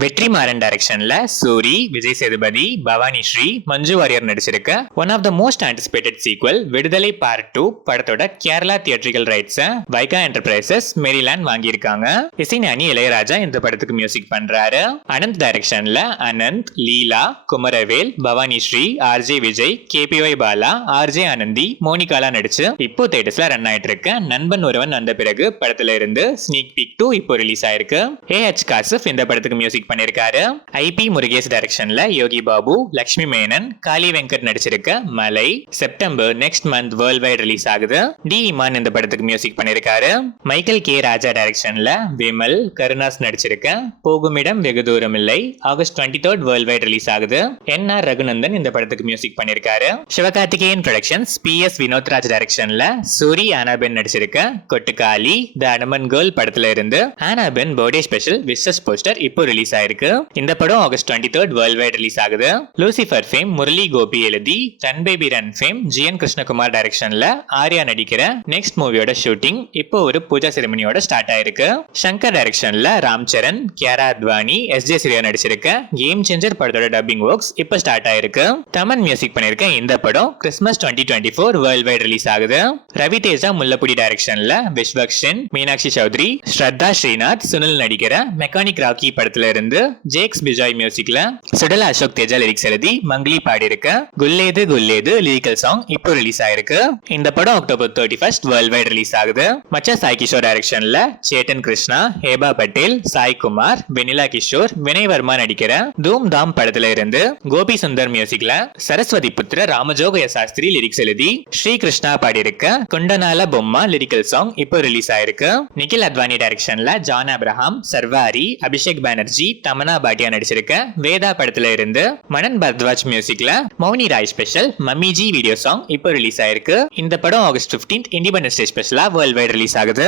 வெற்றிமாறன் டைரக்ஷன்ல சூரி, விஜய் சேதுபதி, பவானி ஸ்ரீ, மஞ்சு வாரியர் நடிச்சிருக்க one of the most anticipated sequel Viduthalai part 2 படத்தோட கேரளா தியேட்ரிக்கல் ரைட்ஸை வைகா என்டர்பிரைசஸ் மேரிலாண்ட் வாங்கியிருக்காங்க. இசைஞானி இளையராஜா இந்த படத்துக்கு மியூசிக் பண்றாரு. அனந்த் டைரக்ஷன்ல Anand, Leela, Kumaravel, Bhavani Sre, RJ Vijay, KPY Bala, RJ Ananthi, மோனிகாலா நடிச்சு இப்போ தியேட்டர்ஸ்ல ரன் ஆயிட்டு இருக்க நண்பன் ஒருவன் வந்த பிறகு படத்துல இருந்து ஸ்னீக் பீக் 2 இப்போ ரிலீஸ் ஆயிருக்கு. ஏஹெச் காசிஃப் இந்த படத்துக்கு மியூசிக் பண்ணிருக்காரு. ஐபி முருகேஷ் டைரக்ஷன்ல யோகி பாபு, லட்சுமி மேனன், காளி வெங்கட் நடிச்சிருக்க மலை September next month world wide release ஆகுது. டி இமான் இந்த படத்துக்கு மியூசிக் பண்ணிருக்காரு. மைக்கேல் கே ராஜா டைரக்ஷன்ல விமல், கருணாஸ் நடிச்சிருக்க போகுமிடம் வெகு தூரம் இல்லை ஆகஸ்ட் 23 வேர்ல்ட் வைட் ரிலீஸ் ஆகுது. என்.ஆர். ரகுநந்தன் இந்த படத்துக்கு மியூசிக் பண்ணிருக்காரு. Sivakarthikeyan productions P S. வினோத்ராஜ் டைரக்ஷன்ல சூரி, ஆனாபென் நடிச்சிருக்க கொட்டுக்காளி, த அனுமன் கேர்ள் படத்துல இருந்து Anna Ben birthday special wishes poster இப்போ ரிலீஸ் ஆயிருக்கு. இந்த படம் ஆகஸ்ட் 23 வேர்ல்ட் வைட் ரிலீஸ் ஆகுது. லூசிஃபர் ஃபேம் முரளி கோபி எழுதி run baby run fame G N. Krishnakumar டைரக்ஷன்ல ஆர்யா நடிக்கிற நெக்ஸ்ட் மூவியோட ஷூட்டிங் இப்போ ஒரு பூஜா செரிமனியோட ஸ்டார்ட் ஆயிருக்கு. சங்கர் டைரக்ஷன்ல ராம் சரண், கியாரா அத்வானி, எஸ்.ஜே. சூர்யா நடிச்சிருக்க கேம் சேஞ்சர் படத்தோட டப்பிங் ஒர்க்ஸ் இப்போ ஸ்டார்ட் ஆயிருக்கு. தமன் மியூசிக் பண்ணிருக்க இந்த படம் கிறிஸ்மஸ் 2024 வேர்ல்ட் வைட் ரிலீஸ் ஆகுது. ரவி தேஜா முல்லப்புடி டைரக்ஷன்ல விஸ்வக்ஷன், மீனாட்சி சௌத்ரி, ஸ்ரத்தா ஸ்ரீநாத், சுனில் நடிக்கிற மெக்கானிக் ராக்கி படத்துல இருந்து ஜேக்ஸ் பிஜாய் மியூசிக்ல சுடல அசோக் தேஜா லிரிக்ஸ் எழுதி மங்களி பாடி இருக்க குல்லேது குல்லேது லிரிக்கல் சாங் இப்போ ரிலீஸ் ஆயிருக்கு. இந்த படம் அக்டோபர் 31 வேர்ல்ட் வைட் ரிலீஸ் ஆகுது. மச்சா சாய் கிஷோர் டைரக்ஷன்ல Satan Krishna, Heba Patel, Sai Kumar, vanilla Kishore, Vinay Verma நடிக்கிற தூம் தாம் படத்துல இருந்து கோபி சுந்தர் மியூசிக்ல சரஸ்வதி புத்திர ராமஜோகய சாஸ்திரி லிரிக்ஸ் எழுதி ஸ்ரீ கிருஷ்ணா பாடி இருக்க குண்டனால பொம்மா லிரிக்கல் சாங் இப்போ ரிலீஸ் ஆயிருக்கு. நிகில் அத்வானி டைரக்ஷன்ல ஜான் அப்ரஹாம், சர்வாரி, அபிஷேக் பானர்ஜி, தமனா பாட்டியா நடிச்சிருக்க வேதா படத்துல இருந்து மனன் பரத்வாஜ் மியூசிக்ல Mouni Roy special mummy ji video song இப்போ ரிலீஸ் ஆயிருக்கு. இந்த படம் ஆகஸ்ட் 15 இண்டிபெண்டன்ஸ் டே ஸ்பெஷலா வேர்ல்ட் வைட் ரிலீஸ் ஆகுது.